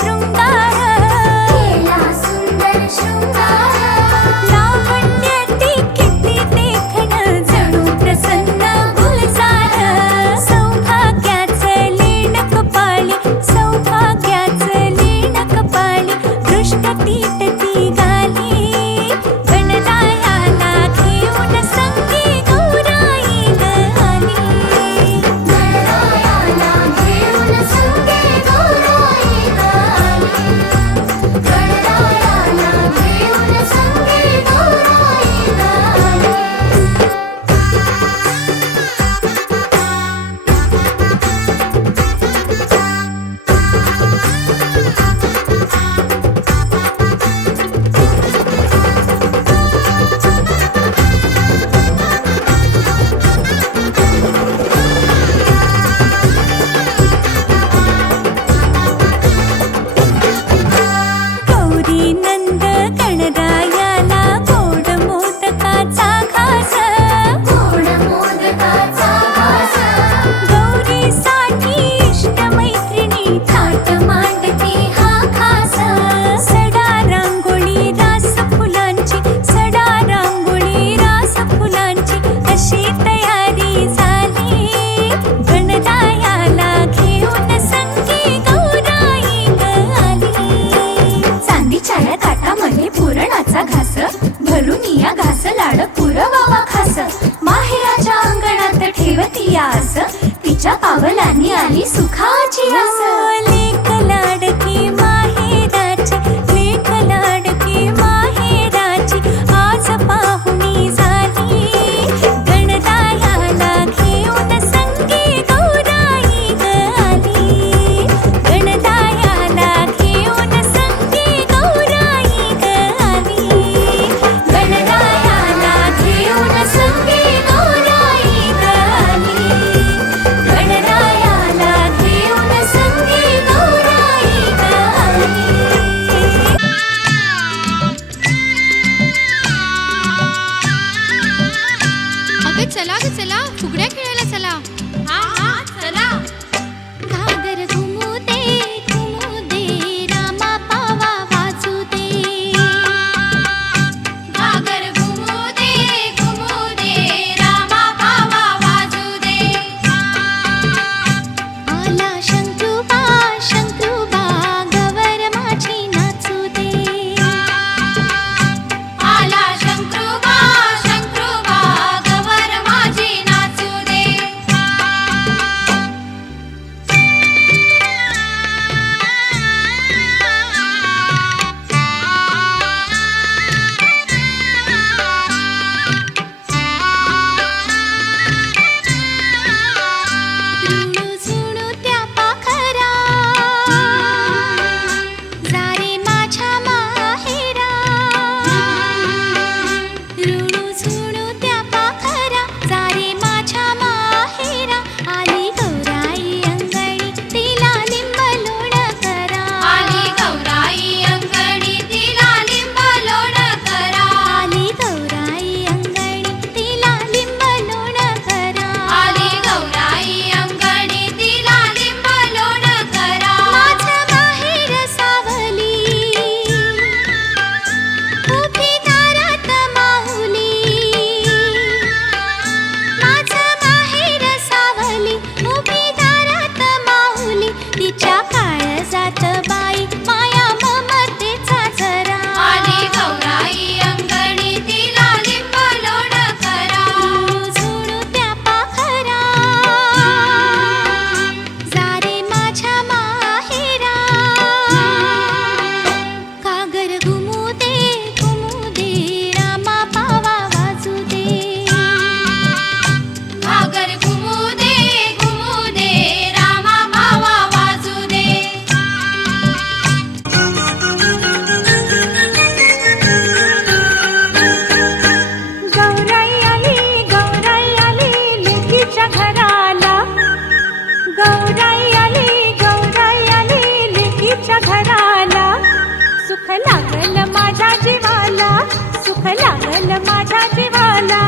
शृंगार, केला सुंदर शृंगार. लावण्य ती किती देखणं जणू प्रसन्न गुलजार. सौभाग्याचं लेण कपाळी, सौभाग्याचं लेण कपाळी, दृष्ट तीटती गाली. गणरायाला घेऊन संगी गौराई ग आली. गणरायाला घेऊन संगे गौराई ग आली. गणरायाला घेऊन संगे गौराई ग आली. गौरी नंद गणरायाला गोड मोदकाचा घास. गोड मोदकाचा घास. गौरीसाठी इष्ट मैत्रिणी थाट मांडते हा खास. सडा रांगोळी रास फुलांची, सडा रांगोळी रास फुलांची, अशी तयारी झाली. गणरायाला घेऊन संगी गौराई ग आली. चांदीच्या या ताटामध्ये पुरणाचा घास, भरून या घास लाड पुरवावा खास. माहेराच्या अंगणात ठेवती आस, तिच्या पावलांनी आली सुखाची आस. लेक लाडकी माहेराची, लेक लाडकी माहेराची, आज पाहुणी झाली. गणरायाला घेऊन संगी गौराई ग आली. गणरायाला घेऊन संगी गौराई ग आली. गणरायाला घेऊन संगी गौराई ग आली. गणरायाला घेऊन संगी गौराई ग आली. अगं चला ग चला, फुगड्या खेळायला चला. हा हा चला. घागर घुमू दे रामा पावा वाजू दे. घागर घुमू दे रामा पावा वाजू दे. आला शंकरूबा शंकरूबा गवर माझी नाचू दे. आला शंकरूबा शंकरूबा गवर माझी नाचू दे. रुणू झुणू त्या पाखरा, जारे माझ्या माहेरा. रुणू झुणू त्या पाखरा, जारे माझ्या माहेरा. आली गौराई अंगणी, तिला लिंब लोण करा. आली गौराई अंगणी, तिला लिंब लोण करा. आली गौराई अंगणी, तिला लिंब लोण करा. आली गौराई अंगणी, तिला लिंब लोण करा. माझं माहेर सावली, उभी दारात माहुली. माझं माहेर सावली, उभी दारात माहुली. तिच्या काळजात बाई माया ममतेचा झरा. आली गौराई अंगणी, तिला लिंब लोण करा. झुणू त्या पाखरा, जारे माझ्या माहेरा. घागर घुमू दे रामा पावा वाजू दे. घागर घुमू दे रामा पावा वाजू दे. गौराई आली लेकीच्या घराला. गौराई आली लेकीच्या घराला. सुख लागल माझ्या जीवाला, सुख लागल माझ्या जीवाला.